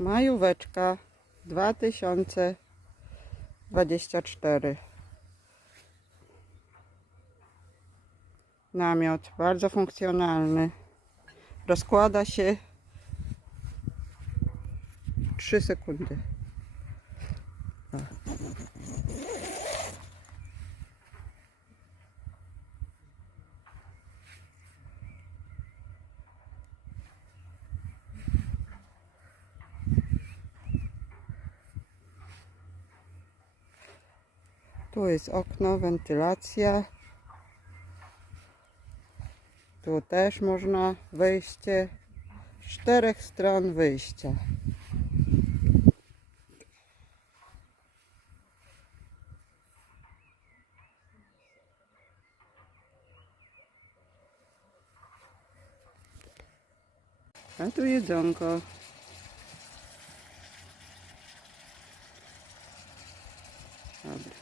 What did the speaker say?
Majóweczka 2024. Namiot bardzo funkcjonalny. Rozkłada się 3 sekundy. Tu jest okno, wentylacja. Tu też można wejście. Z czterech stron wyjścia. A tu jedzonko. Dobra.